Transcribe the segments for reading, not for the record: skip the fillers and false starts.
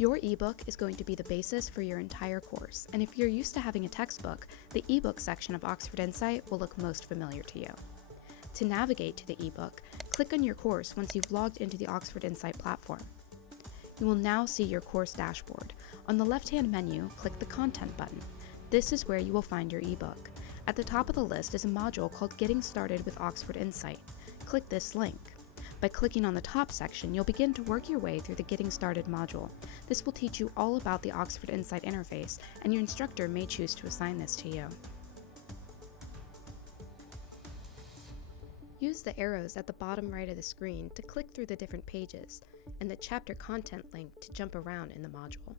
Your ebook is going to be the basis for your entire course, and if you're used to having a textbook, the ebook section of Oxford Insight will look most familiar to you. To navigate to the ebook, click on your course once you've logged into the Oxford Insight platform. You will now see your course dashboard. On the left-hand menu, click the Content button. This is where you will find your ebook. At the top of the list is a module called Getting Started with Oxford Insight. Click this link. By clicking on the top section, you'll begin to work your way through the Getting Started module. This will teach you all about the Oxford Insight interface, and your instructor may choose to assign this to you. Use the arrows at the bottom right of the screen to click through the different pages, and the chapter content link to jump around in the module.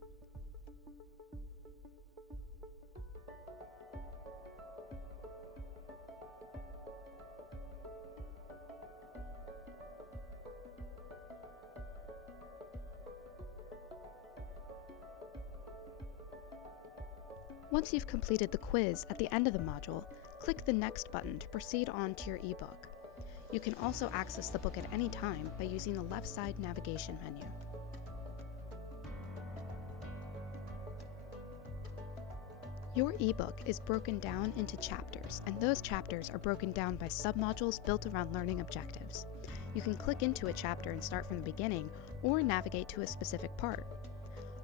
Once you've completed the quiz at the end of the module, click the Next button to proceed on to your ebook. You can also access the book at any time by using the left side navigation menu. Your ebook is broken down into chapters, and those chapters are broken down by submodules built around learning objectives. You can click into a chapter and start from the beginning, or navigate to a specific part.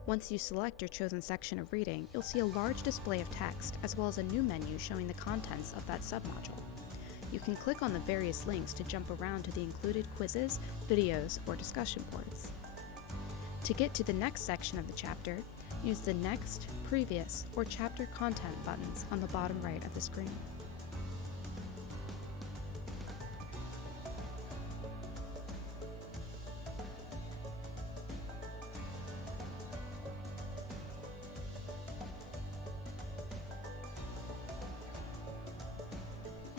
Once you select your chosen section of reading, you'll see a large display of text, as well as a new menu showing the contents of that submodule. You can click on the various links to jump around to the included quizzes, videos, or discussion boards. To get to the next section of the chapter, use the Next, Previous, or Chapter Content buttons on the bottom right of the screen.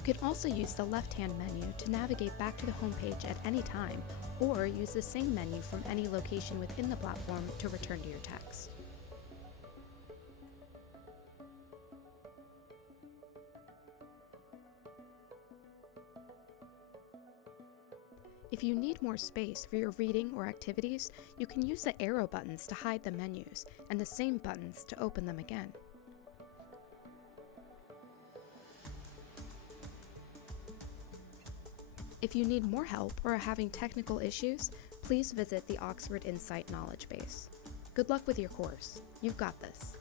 You can also use the left-hand menu to navigate back to the homepage at any time, or use the same menu from any location within the platform to return to your text. If you need more space for your reading or activities, you can use the arrow buttons to hide the menus, and the same buttons to open them again. If you need more help or are having technical issues, please visit the Oxford Insight Knowledge Base. Good luck with your course. You've got this.